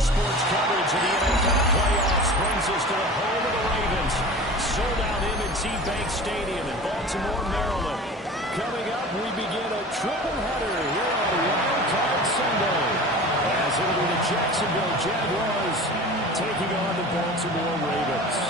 Sports coverage of the NFL playoffs brings us to the home of the Ravens. Sold-out M&T Bank Stadium in Baltimore, Maryland. Coming up, we begin a triple-header here on Wild Card Sunday, as it'll be the Jacksonville Jaguars taking on the Baltimore Ravens.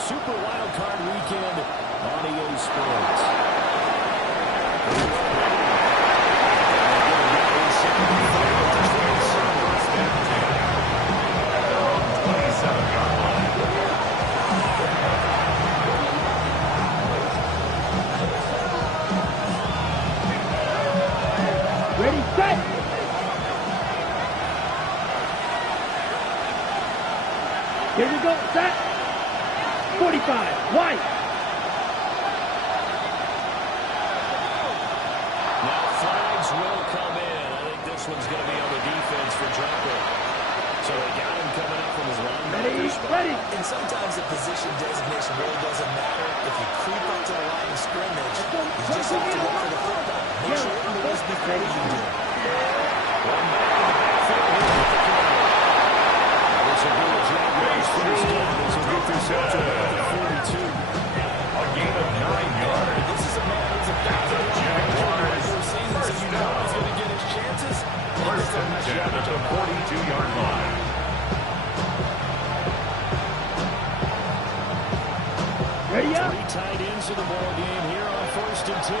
Super Wild Card Weekend on EA Sports. Ready, set! Here we go, set! 45, white. Now flags will come in. I think this one's going to be on the defense for Draper. So they got him coming up from his linebacker spot. Ready. And sometimes the position designation really doesn't matter. If you creep up to the line of scrimmage, you just have to look for the football. Make sure it moves before you do it. One back in the backfield here with the corner. This will be the Jaguars first down. This will be intercepted at the 42. A gain of 9 yards. This is a man who's a thousand Jaguars. So you know he's going to get his chances. First and 10 at the 42-yard line. Ready up. 3 tight ends to the ball game here on first and 10.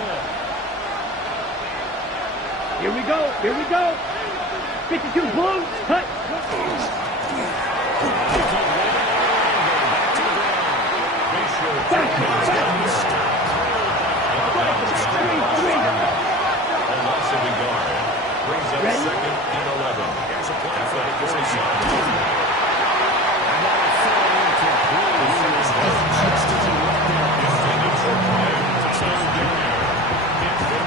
Here we go. Here we go. 52 blue. Cut. A loss of a yard. Brings up Ready? second and 11. Here's a play At for the the 40-yard line. Another throw incomplete. Intended for Brian Thomas Jr.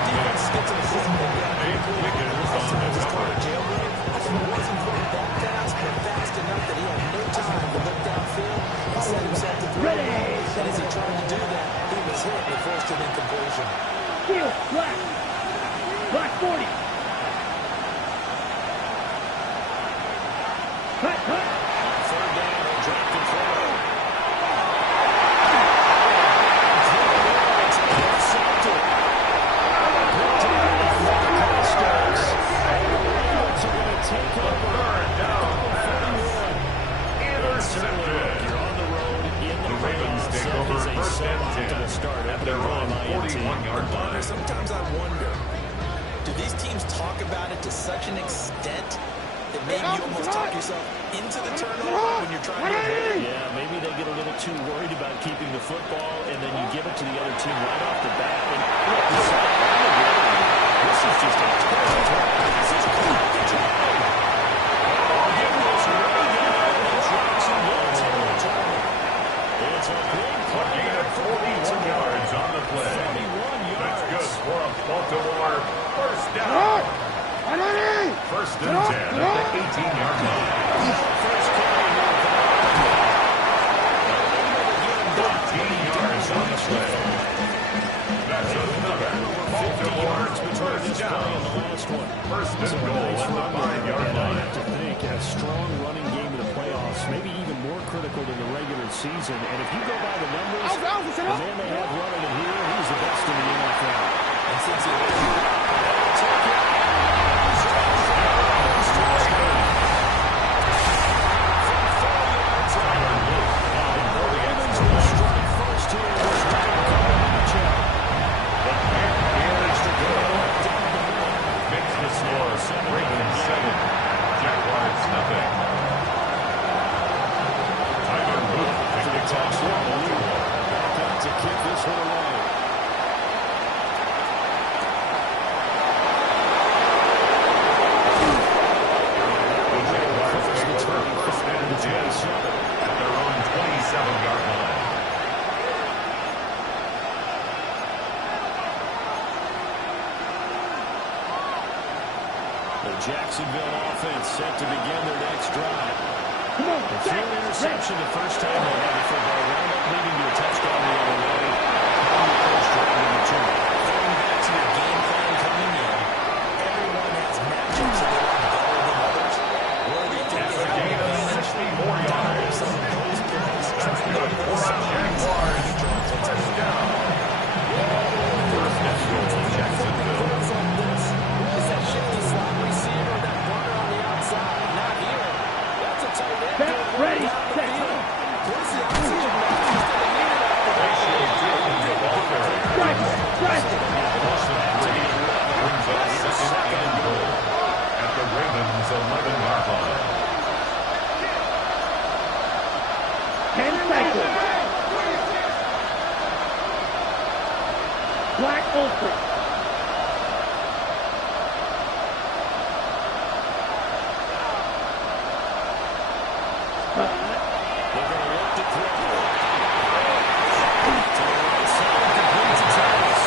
Defense gets a physical gap. Pickett is on the cover. Jailbreak. He wasn't quite that fast, but fast enough that he had no time to look downfield and set himself to throw. Ready. And as he tried to do that, he was hit and forced an incompletion. Heel. Black. Black 40. Cut. Cut. Third down, they drop the throw. Take over. Intercepted. You're on the road in the Ravens take over first and 10 start at their own 41-yard line. Sometimes I wonder, do these teams talk about it to such an extent that maybe you almost talk yourself into the turnover when you're trying to avoid it? Yeah, maybe they get a little too worried about keeping the football, and then you give it to the other team right off the bat. And look, this is just a terrible pass. It's caught the drive. Give this right now, and Jacksonville territory. It's a big play. Gain of 41 yards on the play. 41 yards. That's good for a Baltimore first down. First and 10 at the 18-yard line. First carry here. 14 yards on the play. That's another Baltimore first down. First and goal at the 5-yard line. I have to think a strong running game in the playoffs, maybe even more critical than the regular season. And if you go by the numbers, the man they have running it here, he's the best in the NFL. And since he Ravens 7, Jaguars nothing. Tyler Booth picked it off for Baltimore. Got to kick this one away. The Jacksonville offense set to begin their next drive. Come on, It's an interception the first time they had the football, wound up leading to a touchdown the other way. On the first drive in return. Going back to your game plan coming in, everyone has matchups that they like better than others. Where they think they have an advantage, 64 yards. some of those plays, try to go to those For spots, Jaguars. and you draw attention. Touchdown. First and goal, Jacksonville. Is that shifty slot receiver, that runner on the outside? Not here. That's a tight end. Set, ready, set. Where's the oxygen mask? He's going to need it after that. Strike it, strike it. Brings up second and goal at the Ravens' 11-yard line. 10 seconds. Black Ultra. They're going to look to throw. To the right side, completes his pass.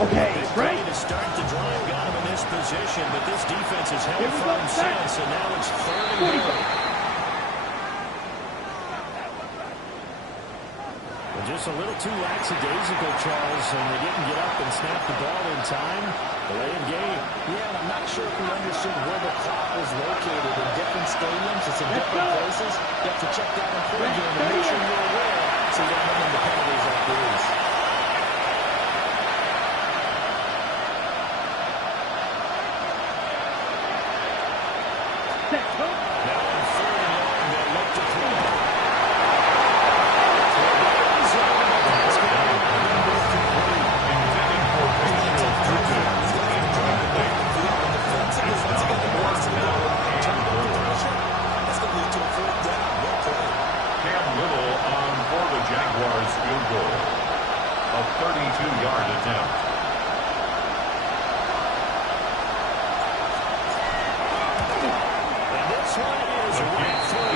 Okay, Ready right. to start the drive, got him in this position, but this defense has held Here we firm go, set. since, and now it's third and goal. Well, just a little too lackadaisical, Charles, and they didn't get up and snap the ball in time. Delay of game. Yeah, and I'm not sure if we understood where the clock was located in different stadiums. It's in different places. You have to check that in pregame and make sure you're aware so you don't run into penalties like these. Set. Now on third and long, they look to throw. Intended for Pedro Turpin. It's now fourth down and goal. That's going to lead to a fourth down. Well played. Cam Little on for the Jaguars field goal. A 32-yard attempt. And this one is right through.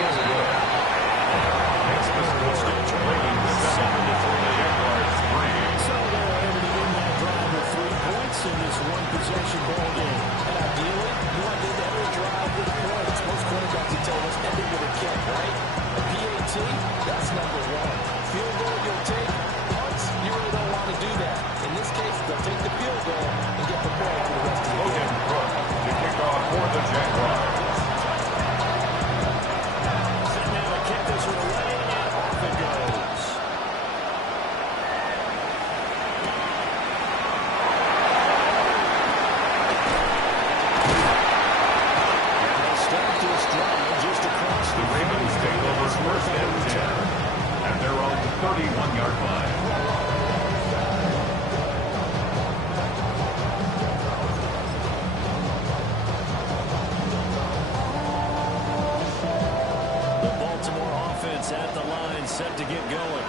Makes the score. Ravens 7, Jaguars 3. So they're able to win that drive with 3 points in this one-possession ball game. And ideally, you want to end every drive with points. Most quarterbacks would tell us end it with a kick, right? A PAT, that's number one. Field goal you'll take. Punts, you really don't want to do that. In this case, they'll take the field goal and get prepared for the rest of the Logan game. Crook to kick off for the Jaguars. Set now to kick this one away, and off it goes. And they'll start this drive just across The Ravens take over first and 10 at their own 31-yard line. The Baltimore offense at the line, set to get going.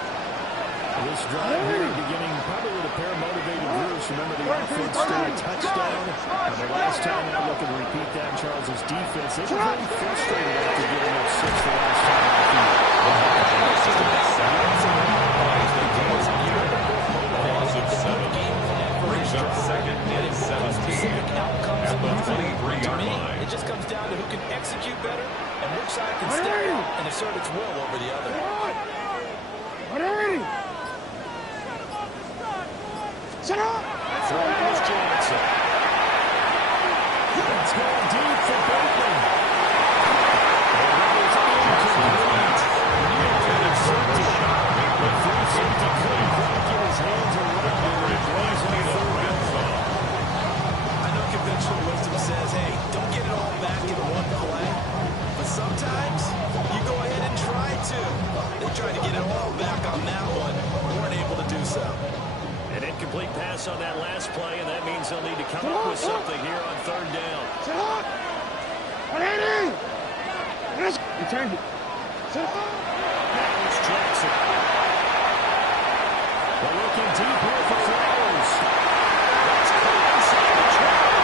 This drive here beginning probably with a pair of motivated groups. Remember, the offense stole a touchdown. And the last time out, looking to repeat that, Charles' defense, they were very frustrated after giving up 6 the last time on the field. Loss of 7 brings up second and 17 at the 23-yard line. It just comes down to who can execute better and which side can step up and assert its will over the other. Throwing is Johnson. That's going deep for Bateman. And that is incomplete. Nearly safety. The free safety couldn't quite get his hands around it. It was on third down. I know conventional wisdom says, hey, don't get it all back in one play. But sometimes you go ahead and try to. They tried to get it all back on that one. Weren't able to do so. An incomplete pass on that last play, and that means they'll need to come up with something here on third down. Return it. Now it's Jackson. They're looking deep here for Flowers. That's caught inside the track.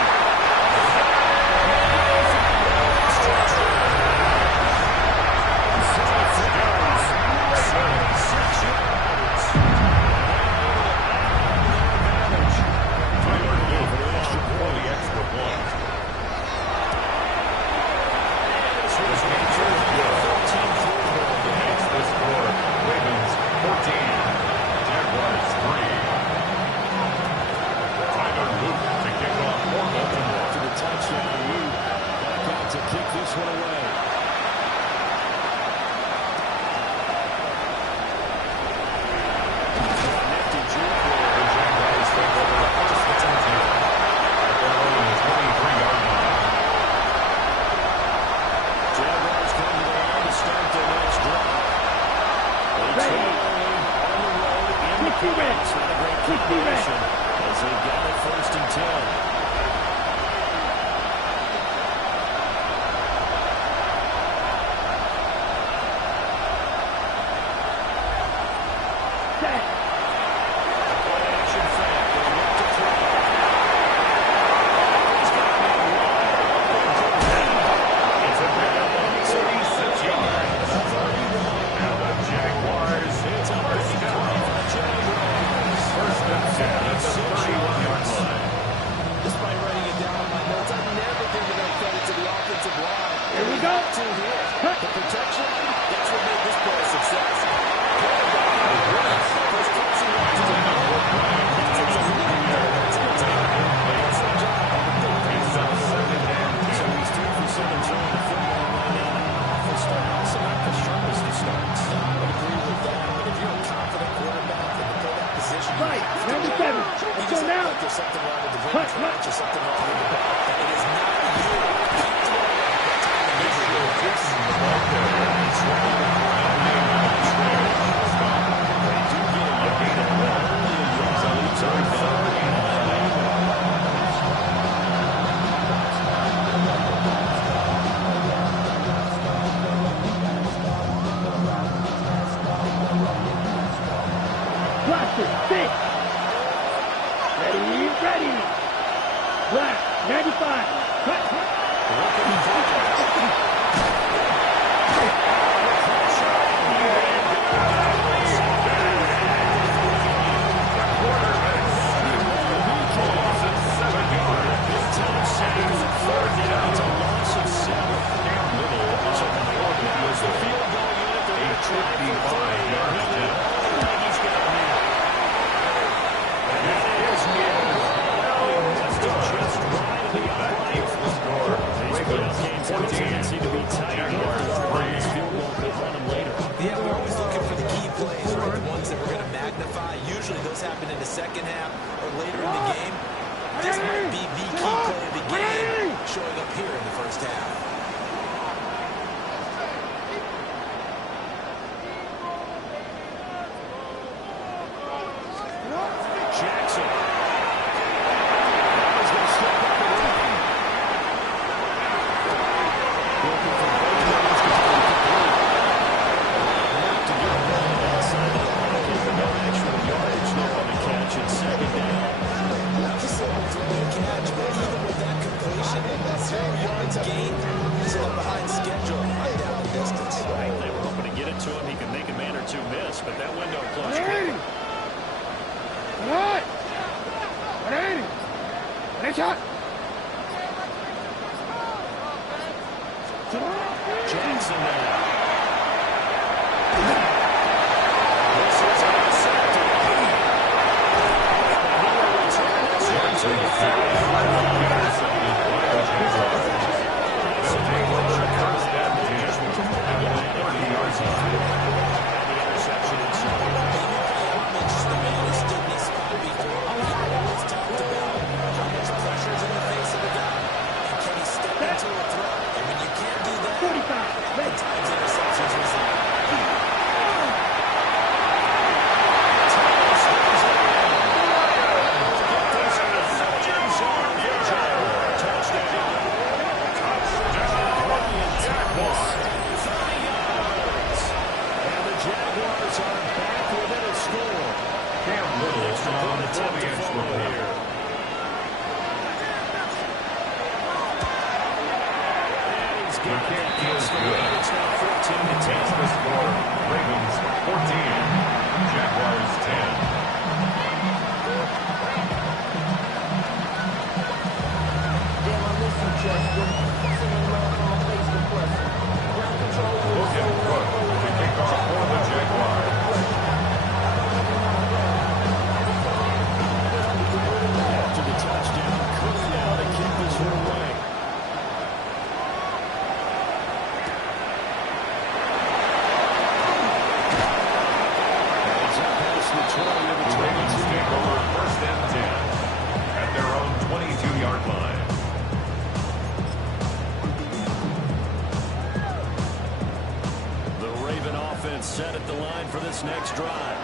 next drive.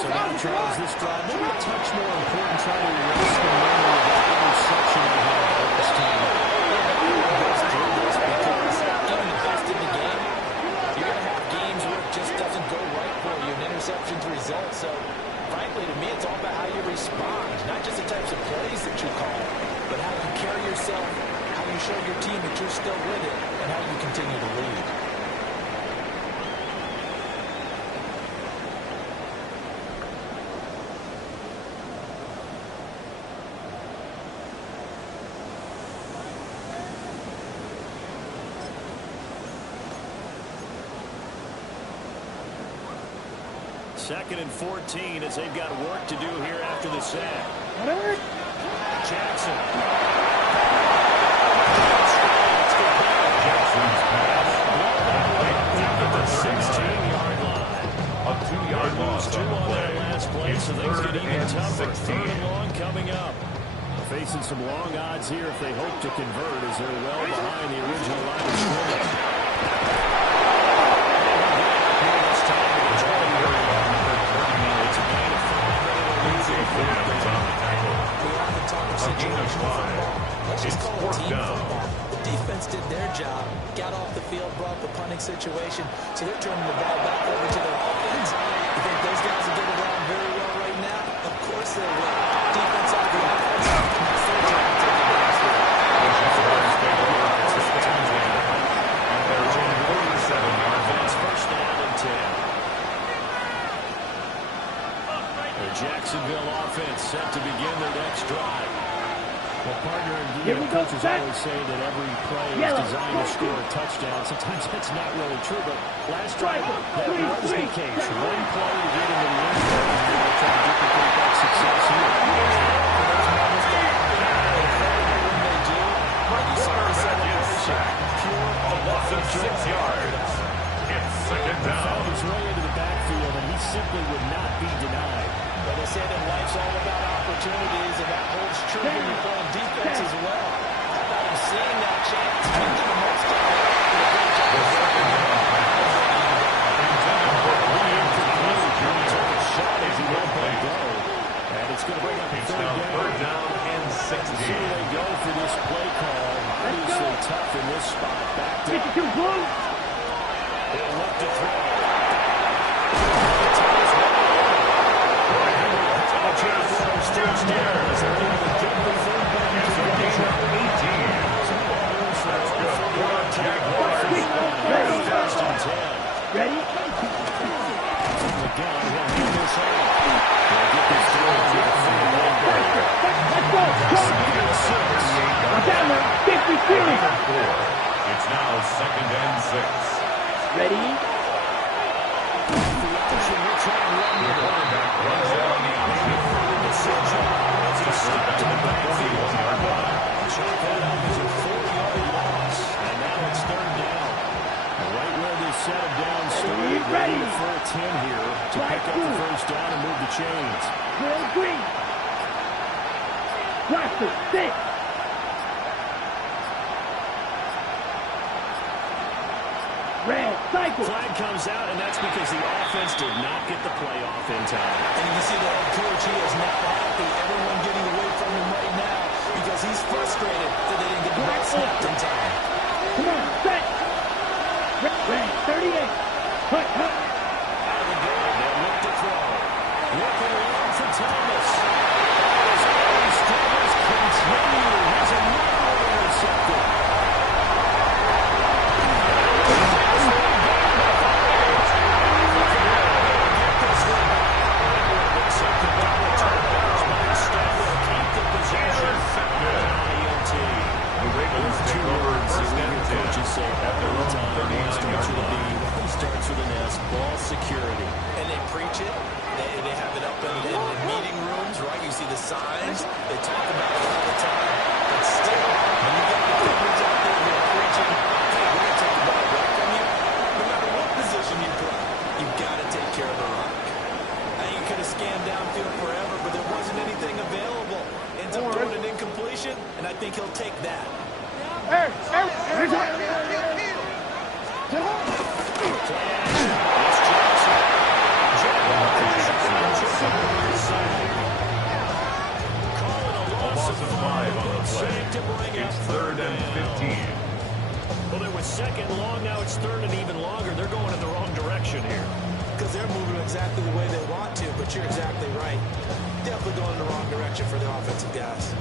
So now Charles, this drive, maybe a touch more important, trying to erase the memory of that interception they had last time. Goes through this because even the best in the game, you're going to have games where it just doesn't go right for you, and interceptions result. So, frankly, to me, it's all about how you respond, not just the types of plays that you call, but how you carry yourself, how you show your team that you're still with it, and how you continue to lead. Second and 14 as they've got work to do here after the sack. Jackson. Jackson's pass. At the 16-yard line. A 2-yard loss Two on the on that play. last play, It's so things third get even and tougher. 16. 3rd and long coming up. Facing some long odds here if they hope to convert as they're well behind the original line of scrimmage. Let's just call it team football. The defense did their job, got off the field, brought the punting situation, so they're turning the ball back over to their offense. You think those guys will get it on very well right now? Of course they will. Defense off the offense, and that's their job to take advantage of it. First down and 10. The Jacksonville offense set to begin their next drive. Well, partner, coaches always say that every play is designed to score a touchdown. Sometimes that's not really true, but last drive, that was the case. One play to get into the end zone, and they're trying to duplicate that success here. Loss of 6 yards. It's second down. Found his way into the backfield, and he simply would not be denied. Well, they say that life's all about opportunities, and that holds true when you're playing defense as well. How about him seeing that chance, making the most of it? And it's going to bring up a third down and 16. See where they go for this play call. Obviously tough in this spot. Back to 52 blue. They'll look to throw. Dosyear is going to get the third down. It's a gain of 18. That's good for a Jaguars. First and 10. Ready? Again, he'll hand this off. They'll get this throw to the front line. Let's go. Watch out now. 52. It's now second and 6. Ready? The option will try and run The with it. quarterback runs it on the option. It's a stop to the backfield. 41-yard line. Chalk that up as a 4-yard loss. And now it's third down. Right where they set him down, started ready for a 10 here to pick up the first down and move the chains. Drill green. Blaster, 6. Red, cycle. Flag comes out, and that's because the offense did not get the play off in time. And you can see the head coach, he is now happy. Everyone getting away from him right now because he's frustrated that they didn't get the ball snapped in time. Come on, set. Red, 38. Hut. Out of the game, they'll look to throw. Looking around for Thomas. As early struggles continue, he's another intercepted. Starts with an S, ball security. And they preach it. They have it up in meeting rooms, right? You see the signs. They talk about it all the time. But still, when you got the coverage out there, they're preaching, hey, we're going to take the ball away from you. No matter what position you play, you've got to take care of the rock. Now, you could have scanned downfield forever, but there wasn't anything available. Ends up throwing an incompletion, and I think he'll take that. exactly the way they want to, but you're exactly right. Definitely going in the wrong direction for the offensive guys.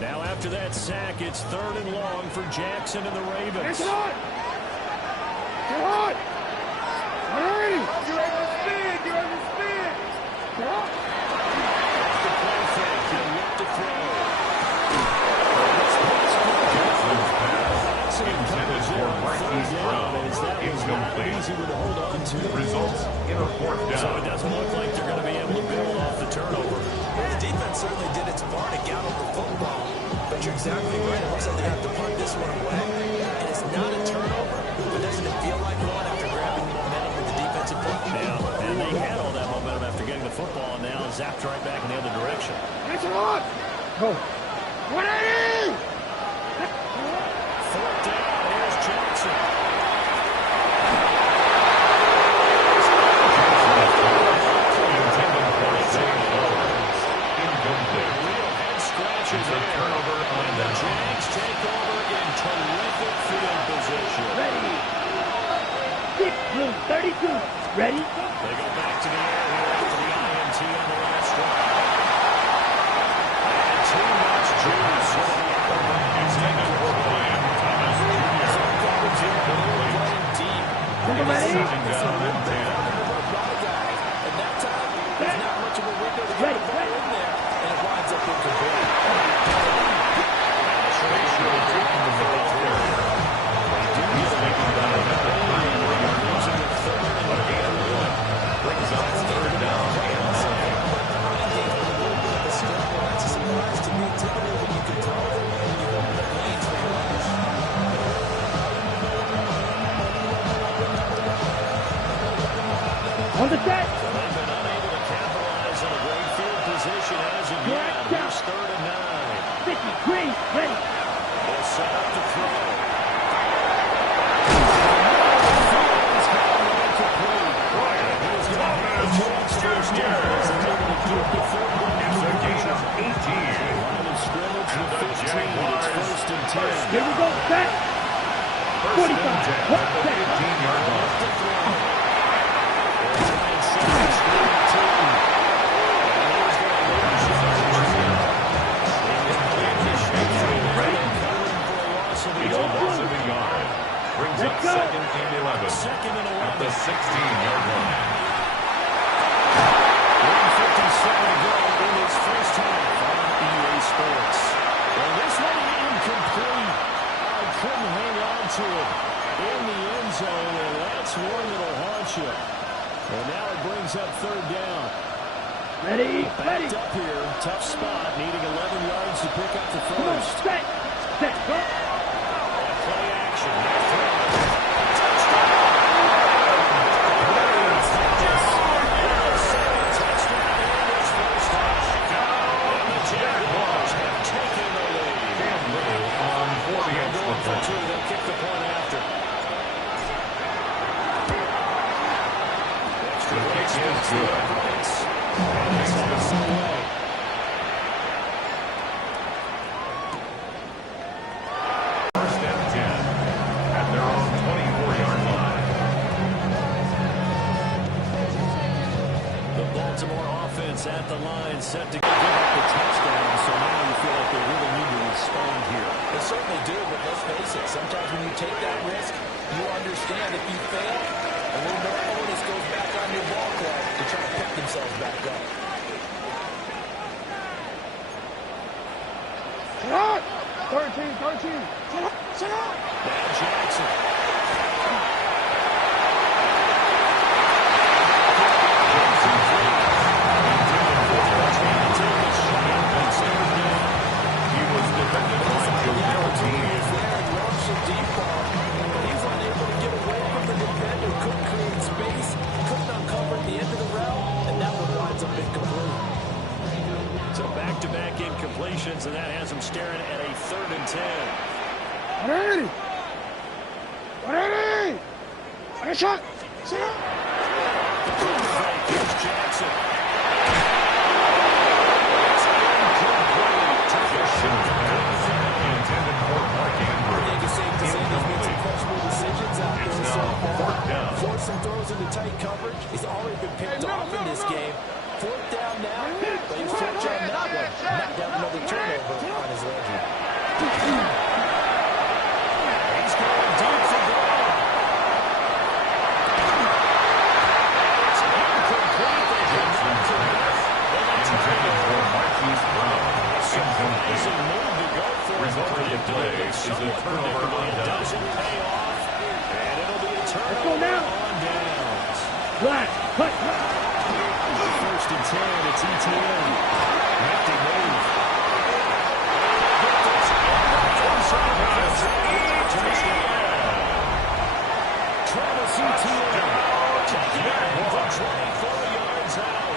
Now after that sack, it's 3rd and long for Jackson and the Ravens. Get on! Get on! Hurry! You're ready to spin! You're ready to spin! Come on! That's the play fake. He'll look to throw. Intended for Marquise Brown. Incomplete. Results in a 4th down. So it doesn't look like they're going to be able to build off the turnover. The defense certainly did its part to gather the football, but you're exactly right. It looks like they have to punt this one away. And it's not a turnover, but doesn't it feel like one after grabbing the momentum with the defensive foot? Yeah, and they had all that momentum after getting the football, and now zapped right back in the other direction. Get on! Go! 180! 4th down, here's Jackson. Intended for Zane Owens. Incomplete. Real head scratches It's a there. turnover on And the down. Jags take over in terrific field position. Ready! 6 blue, 32. Ready? They go back to the air here after the INT on the last drive. And too much juice with the Intended for Brian Thomas Jr. Deep. Number ready? Second down and 10. And that time, there's not much of a window to get the ball in there, and it winds up incomplete. Ratio taking the ball carrier. He's making that another 33 yards. A gain of 1. Brings up 3rd down and 9. That's a surprise to me, typically when you can throw it and you open the lanes for your rush. On the set! So they've been unable to capitalize on a great field position as of yet. Here's 3rd and 9. 53. Ready? They'll set up to throw. First down. It's a gain of 18. Line of scrimmage And with the 15. It's Jaguars 1st and 10. Here we go. Set! First and 10 45. at the 15-yard line. It's a loss of a yard. Brings up 2nd and 11. Second and 11. At the 16-yard line. 1:57 to go in his first half on EA Sports. Well, this one incomplete. I couldn't hang on to it in the end zone, and that's one that'll haunt you. And now it brings up 3rd down. Ready? Ready? Backed up here, tough spot, needing 11 yards to pick up the Come on. first. Set! Set! Go! Play action. Jaguars have taken the lead. Campbell on 40 extra For point. 2, they'll kick the point after. The kick is good. And it's lost away. First and 10 at their own 24-yard line. The Baltimore offense at the line set to give up the touchdown, so now you feel like they really need to respond here. They certainly do, but let's face it, sometimes when you take that risk, you understand if you fail, a little more onus goes back on your ball club to try to pick themselves back up. Sit up! 13. Sit up! Sit up! Bad Jackson. He was defended by Joe Team. Deep ball, but he was unable to get away from the defender, couldn't create space, couldn't uncover at the end of the route, and that one winds up incomplete. So back-to-back incompletions, and that has them staring at a 3rd and 10. 180! 180! On a shot! Sit up! Here's Jackson. Intended for Mark Andrews. I think it's safe to say there's been some questionable decisions out there, so Fourth down. Force some throws into tight coverage. He's already been picked off in this game. Fourth down now, but he was fortunate on that one. Knocked down another turnover on his ledger. He's going deep for goal. It's incomplete. They did not connect. Intended for Marquise Brown. Surprising Incomplete. move to go for his Result of the play is a turnover on It down. doesn't pay off, and it'll be a Let's go turnover now. on downs. Black, cut. First and 10, it's ETN. Nifty move. Travis Etienne taking it for 24 yards out.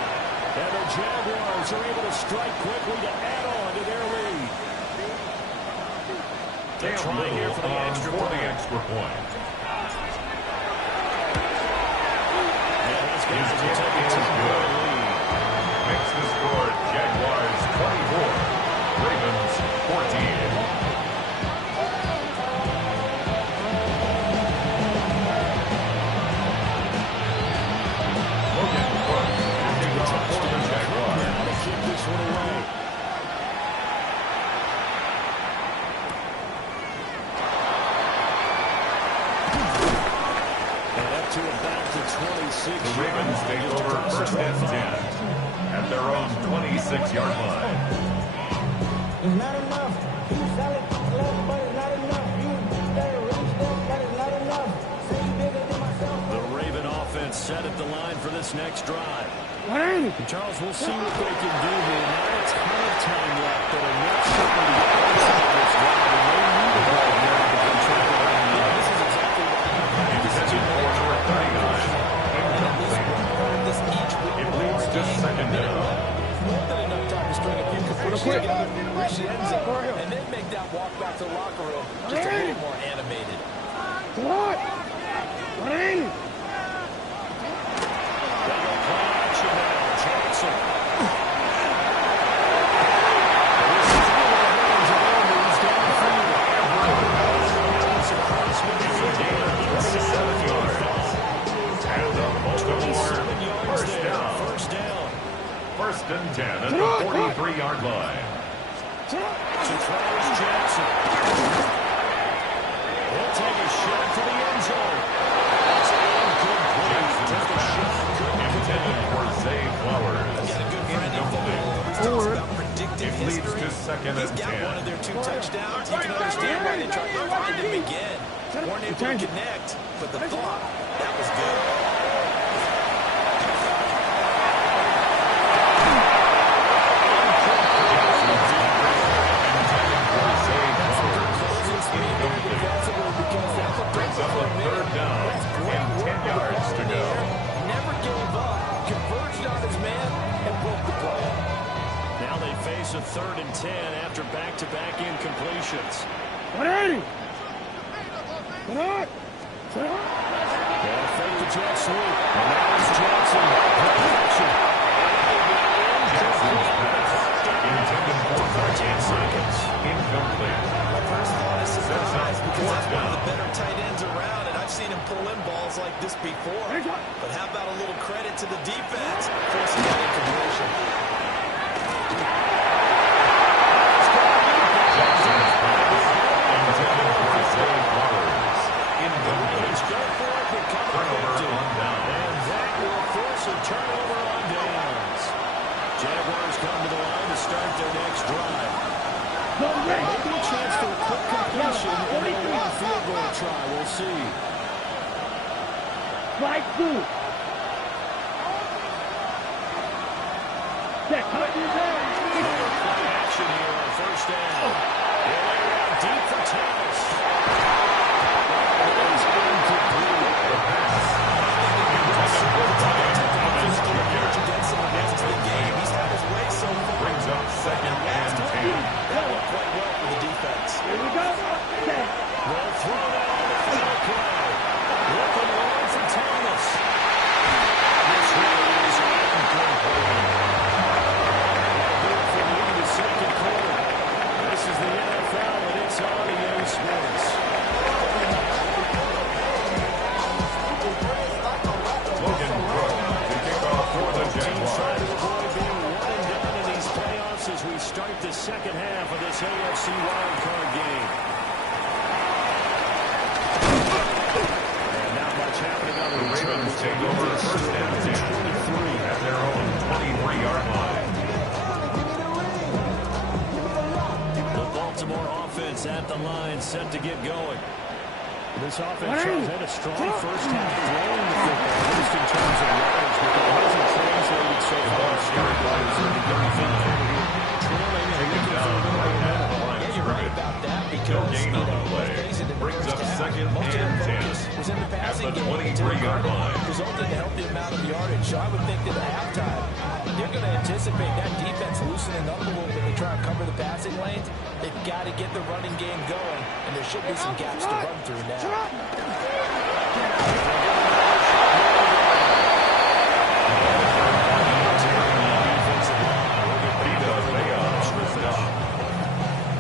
And the Jaguars are able to strike quickly to add on to their lead. They're trying here for the extra point. Yeah, these guys will take a 10-point lead. Makes the score Jaguars 24, Ravens 14. Logan Brooks kicking off for the Jaguars. How to kick this one away. And up to about the 26. The Ravens take over first and 10 at their own 26-yard line. It's not enough. You sell it, but it's not enough. You better reach them, but it's not enough. Say bigger than myself. The Raven offense set at the line for this next drive. Hey. And Charles, we'll see what they can do here. Not a ton of time left, but enough certainly to get this on this drive. And they need the ball now to control it. This is exactly why Intended for number 39. this each week. It leads to second down. More than enough time to string a few completions quick. together, reach the end zone, and then make that walk back to the locker room just a little more animated. What? Hey. They go play action now. Johnson. This is one of the hands of Andrews downfield. Johnson across midfield. 27 yards. And the Baltimore 27 yards first there. down. First down. First and 10 at the 43-yard line. To Travis Jackson. He'll take a shot to the end zone. That's incomplete. Took a shot. Intended for Zay Flowers. Got a good friend in football. Always talks about predictive It leads history. to second He's and got 10. one of their 2 touchdowns. You can understand why they tried to find him again. Weren't able to connect, but the thought, that was good. Brings up a third down and 10 yards to go. Never gave up, converged on his man, and broke the play. Now they face a 3rd and 10 after back-to-back incompletions. Hey. What? They'll fake the jet sweep. And now it's Johnson. Play action. Jackson's pass intended for 13 seconds. incomplete. My first thought is surprise because that's one of the down. better tight ends around, and I've seen him pull in balls like this before. But how about a little credit to the defense forcing that incompletion? Jackson's pass intended for Zay Flowers. Incomplete. Let's go for it, but coming up Turnover empty. on downs. And that will force a turnover on downs. Jaguars come to the line to start their next drive. Maybe a chance for a quick completion and then a long field goal try. We'll see. Strike two. Check. Play action here on first down. They'll air it out deep for Thomas. That is incomplete. The pass intended for Brian Thomas Jr. Against him against the game. He's had his way so far. Brings up second and 10. That went quite well for the defense. Here we go. Check. Well thrown out on the field play. Looking long for Thomas. This one is incomplete. That'll do it for the end of the second quarter. This is the second half of this AFC wildcard game. And not much happening on the Ravens take over first down 23 at their own 23-yard line. The Baltimore offense at the line, set to get going. This offense has had a strong first half throwing the football, at least in terms of yards, but that hasn't translated so far. Start-wise, and everything trailing and looking for a little momentum. Yeah, you're right about that because, gain on the play. Brings up second and 10 was in the passing at the game. 23-yard line. Resulted in a healthy amount of yardage. So I would think that at halftime, they're going to anticipate that defense loosening up a little bit to try and cover the passing lanes. They've got to get the running game going, and there should be some gaps to run through now.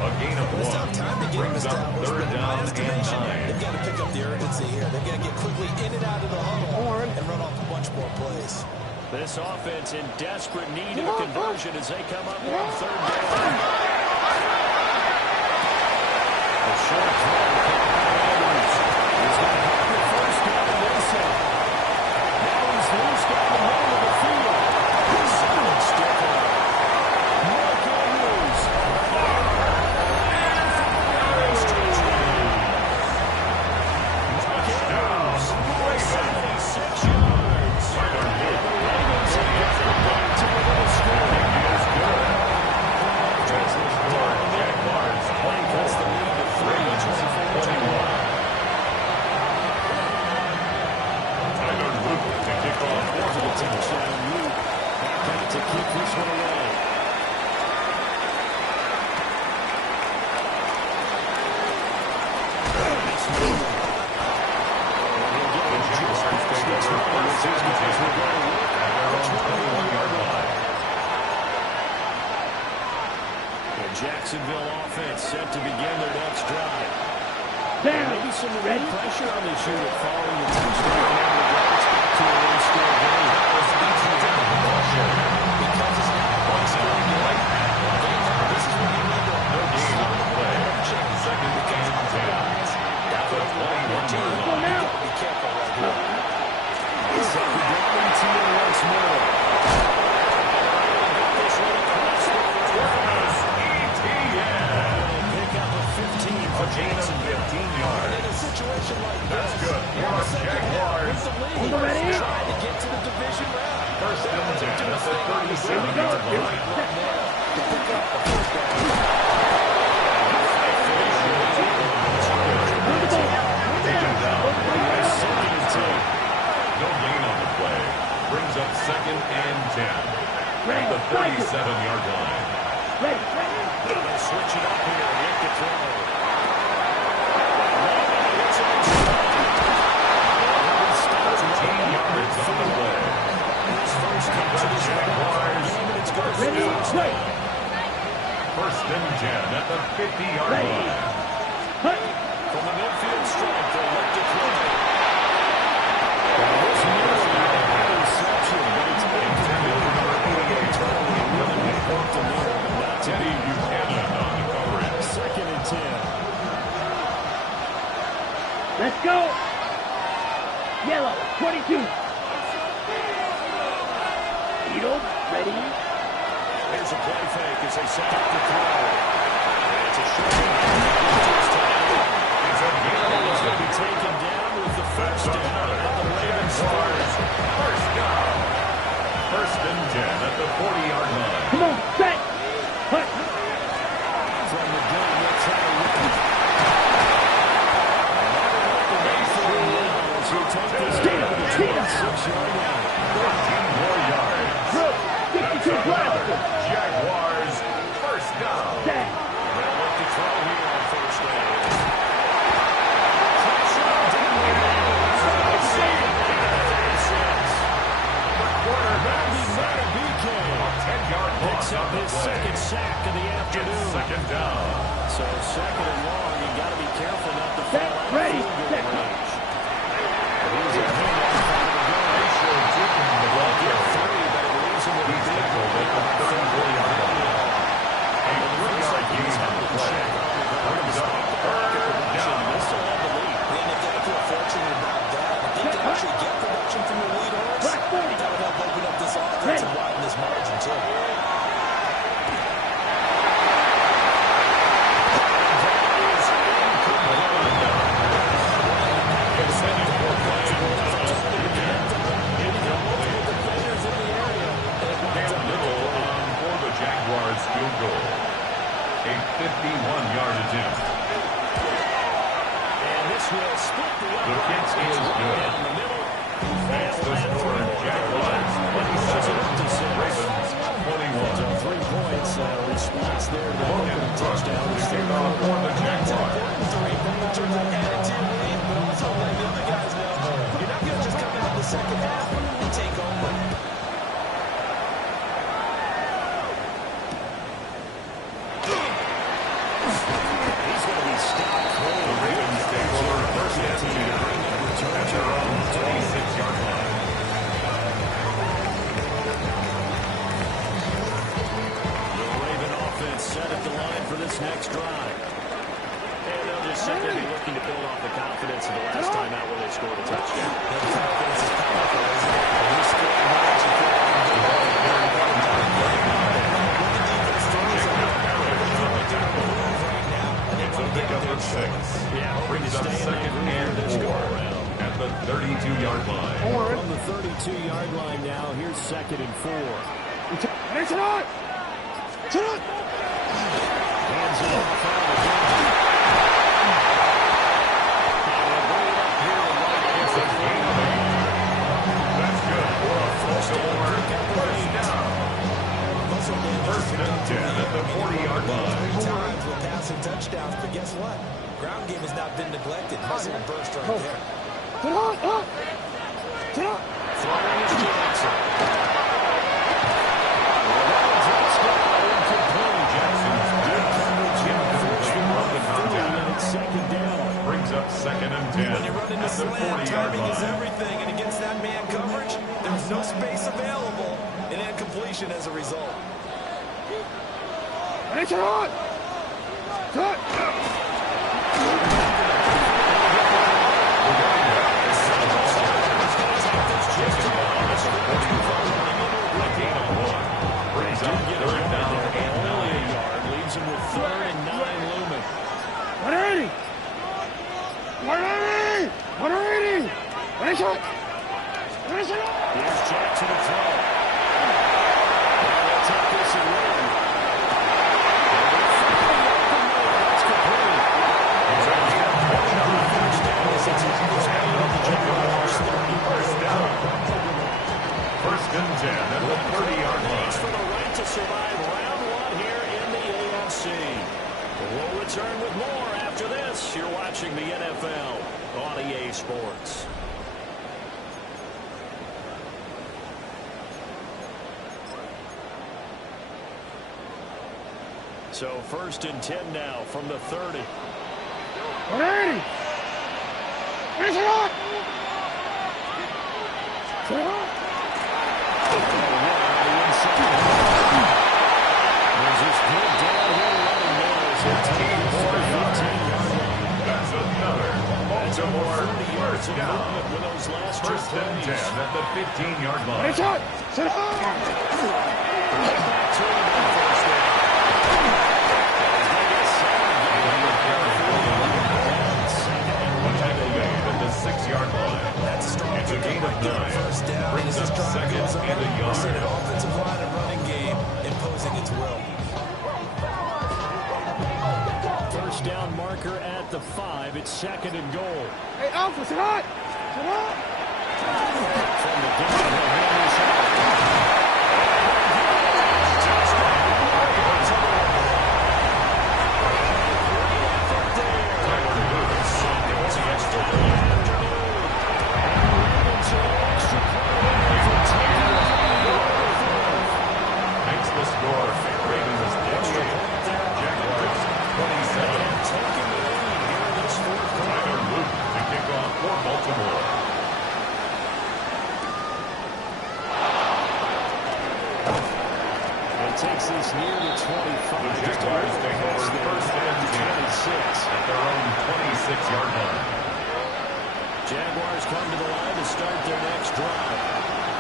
A gain of It's 1. not time to get Brings up established, third but in my down and estimation, 9. they've got to pick up the urgency here. They've got to get quickly in and out of the huddle and run off a bunch more plays. This offense in desperate need of a conversion as they come up on third down. A short throw caught by Andrews. He's going to have the first down on this side. Now he's loose down the middle of the field. He's second stiffer. Mark Andrews. Mark Andrews. 76 yards. Ravens have got it back to a little score. Jaguars Cuts the lead to 3. Tyler Luke to kick off. There's a touchdown. Luke back to keep this one away. The Jacksonville offense set to begin their next drive. Maybe some ready pressure on this unit following the touchdown. It's back to a one-score game. Because it's not a one-score game. This is when you need to No gain on the play. Second and 10. That's a 21-yard line. You got to be careful right here. Second down and 10 once more. This one across the 40. Pick up a 15 for A gain of 15 yards. In a situation like That's this, good. you're in the second half with the lead. Ready? Trying to get to the division round. First and 10 at the 37-yard line. Taken down. Second and 10. No gain on the play. Brings up second and 10 at the 37-yard line. They'll switch it up here with the throw. 13 yards on the play. His first catch of this Jaguars. it's good for the first down. First and 10 at the 50-yard line. From the midfield stripe, they'll look to throw. This nearly an interception, but it's Intended for number 88. totally really important to me. Not to be Buchanan on the coverage. second and 10. Let's go. Yellow, 22. Eagle, ready. Here's a play fake as they set up the throw. And it's a short one. It's a gain of He's going to 11. be taken down with the first That's down. another. The Ravens Jaguars. First down. First and 10 at the 40-yard line. Come on, set. Hut. from the gun. They'll try to run. As we take this down to the 26-yard line. 14 more yards. 62 plus. Jaguars. First down. Set. They'll look to throw here on first down. Picks up his second sack of the afternoon. Second down. So second and long, you got to be careful not to fall out of Ready. field goal range. Here's a They showed taking the ball get carrier. three, but it leaves him with a He's big tackled at the 34-yard line. A too. Jaguars field goal. A 51-yard attempt. And this will split The kick is good. down the middle. That's the score. Jaguars 27, Ravens 21. So 3 points response there. The Logan touchdown. kickoff for the Jaguars. 3 points turns an attitude lead, but also letting the other guys know you're not going to just come out in the second half and take over. Next drive. And they'll just simply be looking to build off the confidence of the last time out where they scored a touchdown. The confidence is powerful, isn't it? When you score a match, you feel like you're doing what the defense throws on you. You feel like they're on the move right now. And they want to get up their 6. Yeah, Brings up second and 4 at the 32-yard line. From the 32-yard line now, here's second and 4. Hands it on! Hands it off out of the That's good for a first down. First and 10 at the 40-yard line. Times with passing touchdowns, but guess what? Ground game has not been neglected. Muscle burst right there. throwing is Jackson. Second down. Brings up second and 10 When you run into at the slam, 40-yard timing is line. everything, and against that man coverage, there's no space available, and incompletion as a result. Hands it on! Brings up third down and 9. Leaves him with 3rd and 9 looming. 180! 180! Finish it! Finish it! Here's Jackson to throw. They'll take this and run. That's complete. First and 10 at the 30-yard line. For the right to survive round 1 here in the AFC. We'll return with more after this. You're watching the NFL on EA Sports. So first and 10 now from the 30. 180! Finish it on! There's this good downhill running there as they take it for the 15-yard line. That's another Baltimore 30 yards first of down. movement with those last 2 First and 10 plays. at the 15-yard line. Finish it! Sit down! Back to him on first down. As they get Tackle made at the 6-yard line. That's a strong It's a pickup gain of right there. 9. First down. Brings As this up drive second goes on, and a we're seeing yard. an offensive line and running game imposing its will. First down marker at the 5. It's second and goal. Hey, Alpha, sit on! Sit on! From the downhill, Henry's Makes the score. Ravens 28. Jaguars 27. taking the lead here in this 4th quarter. Tyler Luke to kick off for Baltimore. It takes this near the 25. The Jaguars take over first and 10 at their own 26-yard line. Jaguars come to the line to start their next drive.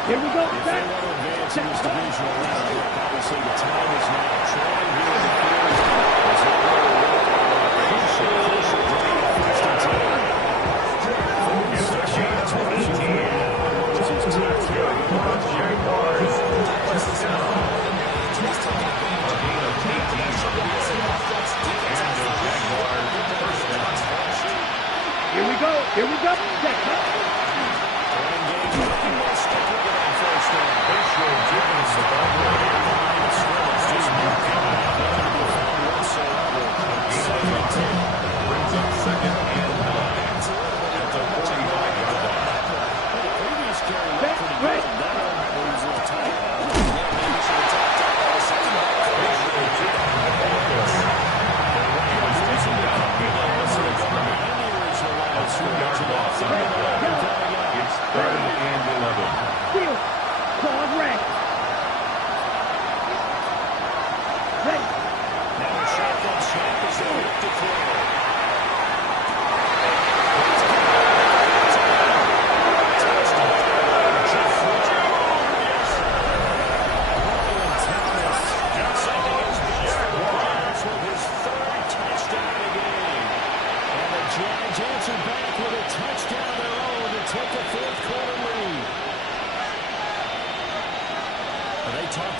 Here we go. If they want to advance in this divisional round, obviously the time is now. Trailing here in the field as they go to work on a crucial drive, first and 10. It's a gain of 18. Jaguars. First down. A gain of 18. And the Jaguars first down. Here we go. Here we go. Brings up second and 9 at the 45-yard line. Previous carry looked pretty good. That one was a little tight. He was taken down in the original line. A 2-yard loss on the play. It's 3rd and 11. Field. Claws red. Ready. Now a shotgun snap as they look to throw.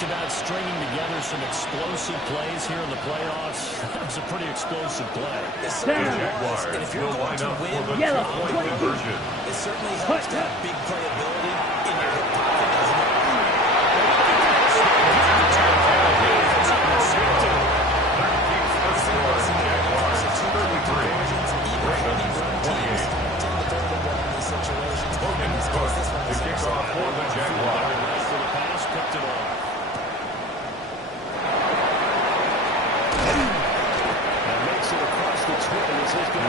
About stringing together some explosive plays here in the playoffs. That was a pretty explosive play. The Jaguars will line up for the two-point conversion. It certainly helps to have big playability in your hip pocket, doesn't it? That keeps the score. Jaguars 33. Ravens 28. Logan Cook to kick off for the Jaguars. For the pass, picked it off.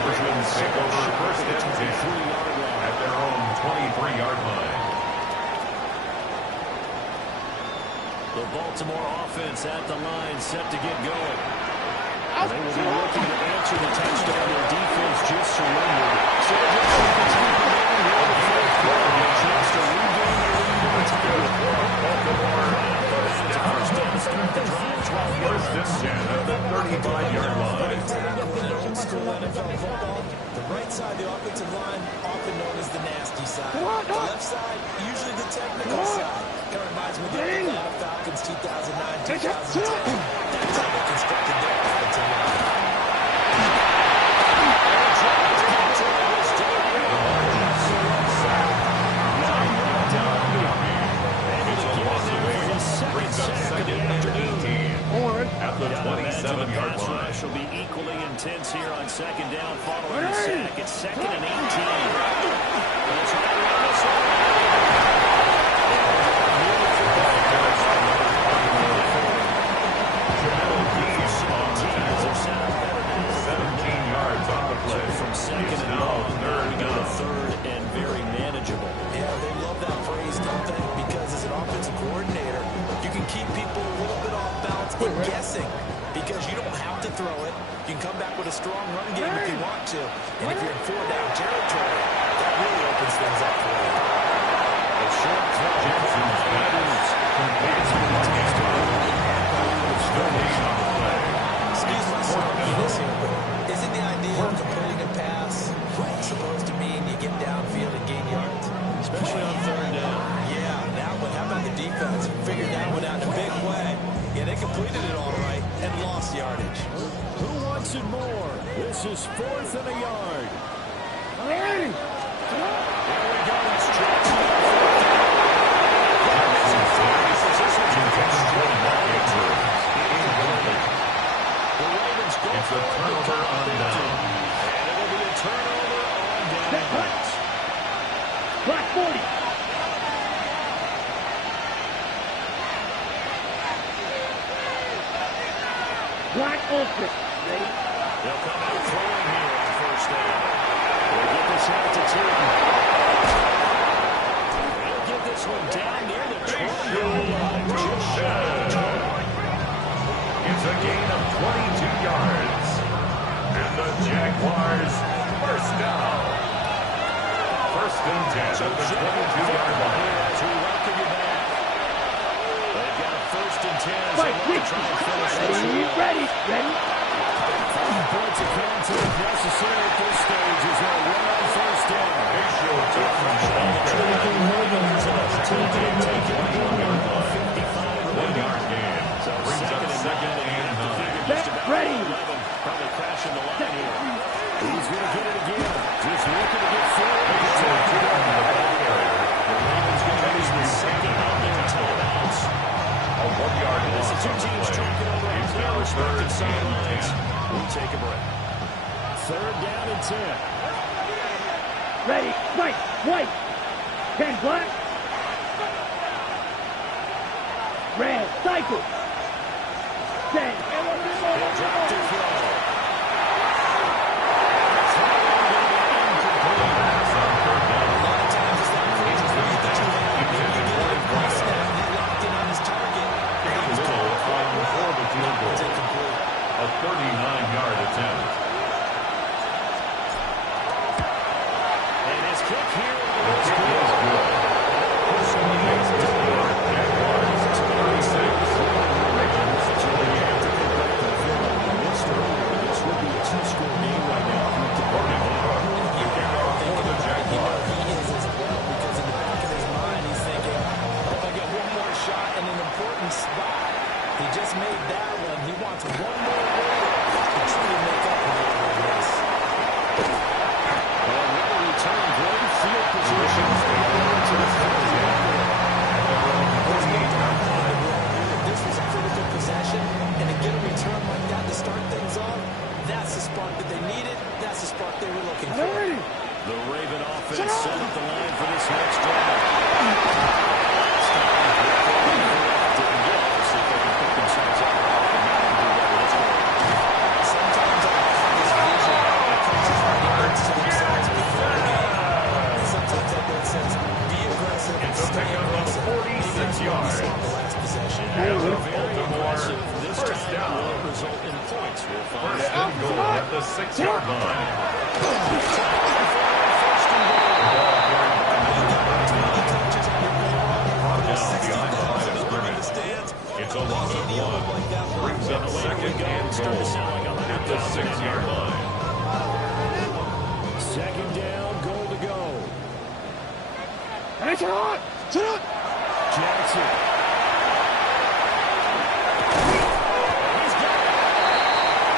Ravens take over first and 10 at their own 23-yard line. The Baltimore offense at the line, set to get going. They will be looking to answer the touchdown. Their defense just surrendered. So they're just continuing on the fourth quarter. A chance to regain the lead. Let's go. Baltimore first down. First and 10 at the 35-yard line. The right side, the offensive line, often known as the nasty side. The left side, usually the technical side. Kind of reminds me of the Atlanta Falcons 2009, 2010. That's how they constructed their offensive line. Brings up second and 18 at the 27-yard line. Will be equally intense here on second down following the sack. It's second and 18. That's right around the side. 17 yards on the play. From second and long, we got a third and very manageable. Yeah, they love that phrase, don't they? Because as an offensive coordinator, you can keep people a little bit off balance and guessing because you don't have to throw it. You can come back with a strong run game if you want to. And if you're in 4-down territory, that really opens things up for you. A short throw. Jensen's pass completes the run game. Still lead on the play. Excuse my snarkiness here, but isn't the idea of completing a pass supposed to mean you get downfield and gain yards? Especially on third down. Yeah, now what? How about the defense? Figured that one out in a big way. Yeah, they completed it all right and lost yardage. Who wants it more? This is 4th and a yard. Ready. There we go. It's Jackson. The Ravens go It's a turnover on down. And it'll be a turnover on down. Black 40. Black ultra. Ready? They'll come out throwing here on first down. They'll get this out to 2. They'll get this one down near the 20-yard line. Just shy of the 20. It's a gain of 22 yards. And the Jaguars first down. First and 10 at the 22-yard line. As we welcome you try and finish this. Ready. Points of contact necessary at this stage as they'll run on first down. Ready. Probably crashing the line here. He's going to get it again. Just looking to get forward. The Ravens going to use the second of their timeouts. As the two teams talking over on their respective sidelines. We'll take a break. Third down and 10. Ready. White. 10 black. Red. Cycle. 10. Drop to throw. A 39-yard attempt. And his kick here The is kick good. is good. Personally makes the score. Jaguars 36. Ravens 28. This would be a two-score game right now. According to Cook, the kickoff for the Jaguars. He is as well, because in the back of his mind, he's thinking, if I get one more shot in an important spot, he just made that one. He wants one more to truly make up for this. And what a return. Great field position. This was a critical possession, and to get a return like that to start things off, that's the spark that they needed. That's the spark they were looking for. The Raven offense set up the line for this next drive. Sometimes I have this vision that coaches are words to themselves before the game. And sometimes that makes sense. Be aggressive and It's a stay pickup of aggressive. 46 yards. On the last possession. This First time down. will result in points. We'll find First and goal at the 6-yard line. Ball carried by number 9. Brought down the onside of scrimmage. It's a loss of 1. Brings up second and goal at the 6-yard line. second down, goal to go. Jackson. He's got it.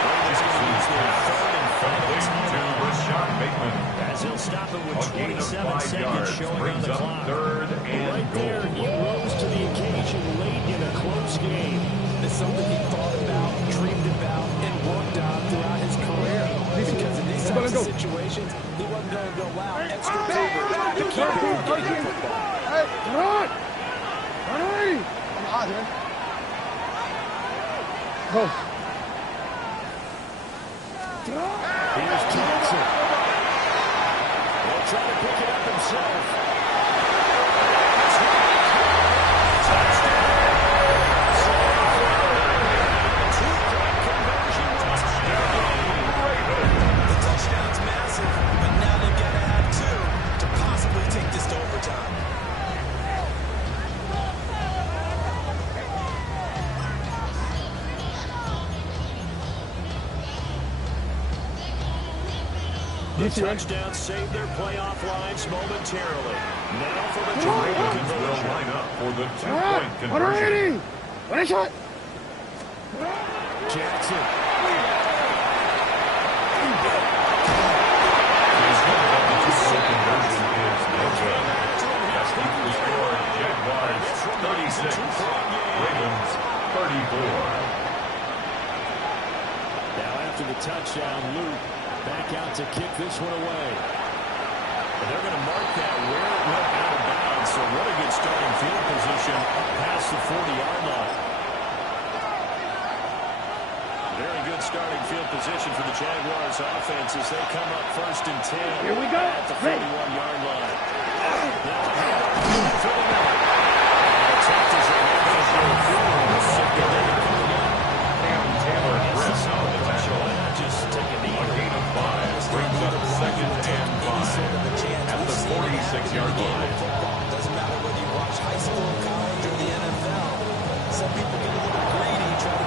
Ravens going to use their third and final timeout. Rashad Bateman. As he'll stop it with A gain of 27 5 seconds yards showing on brings the up clock. third and Right there, he goal. rose to the occasion late in a close game. It's something he thought about, dreamed about, and worked on throughout his career. Because in these types of situations, he wasn't going to allow extra cover to keep him from getting the football. Here's Jackson. He'll try to pick it up himself. The touchdown's massive, but now they've got to have two to possibly take this to overtime. The touchdown saved their playoff lines momentarily. Now for the The two-point Ravens will conversion. line up for the 2-point conversion. Jackson. His the 2-point conversion is no good. That's keeps the score Jaguars 36, Ravens 34. Now after the touchdown, Luke back out to kick this one away. And they're going to mark that where it went out of bounds. So what a good starting field position past the 40-yard line. Very good starting field position for the Jaguars offense as they come up first and 10. Here we go. At the 41-yard line. Now a handoff for the middle. Attempt is a Taylor press on the tackle. just take a knee. A gain of 5 brings up second and 5 at the 46-yard line. Doesn't matter whether you watch high school, college, or the NFL. Some people get a little greedy, try to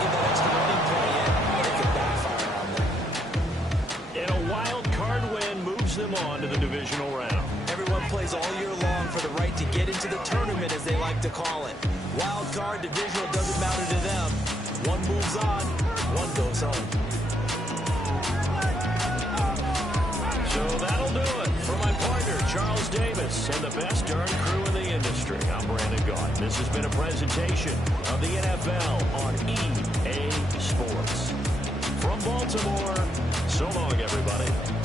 like to call it. Wild card, divisional, doesn't matter to them. One moves on, one goes home. So that'll do it for my partner, Charles Davis, and the best darn crew in the industry. I'm Brandon Gaudin. This has been a presentation of the NFL on EA Sports. From Baltimore, so long, everybody.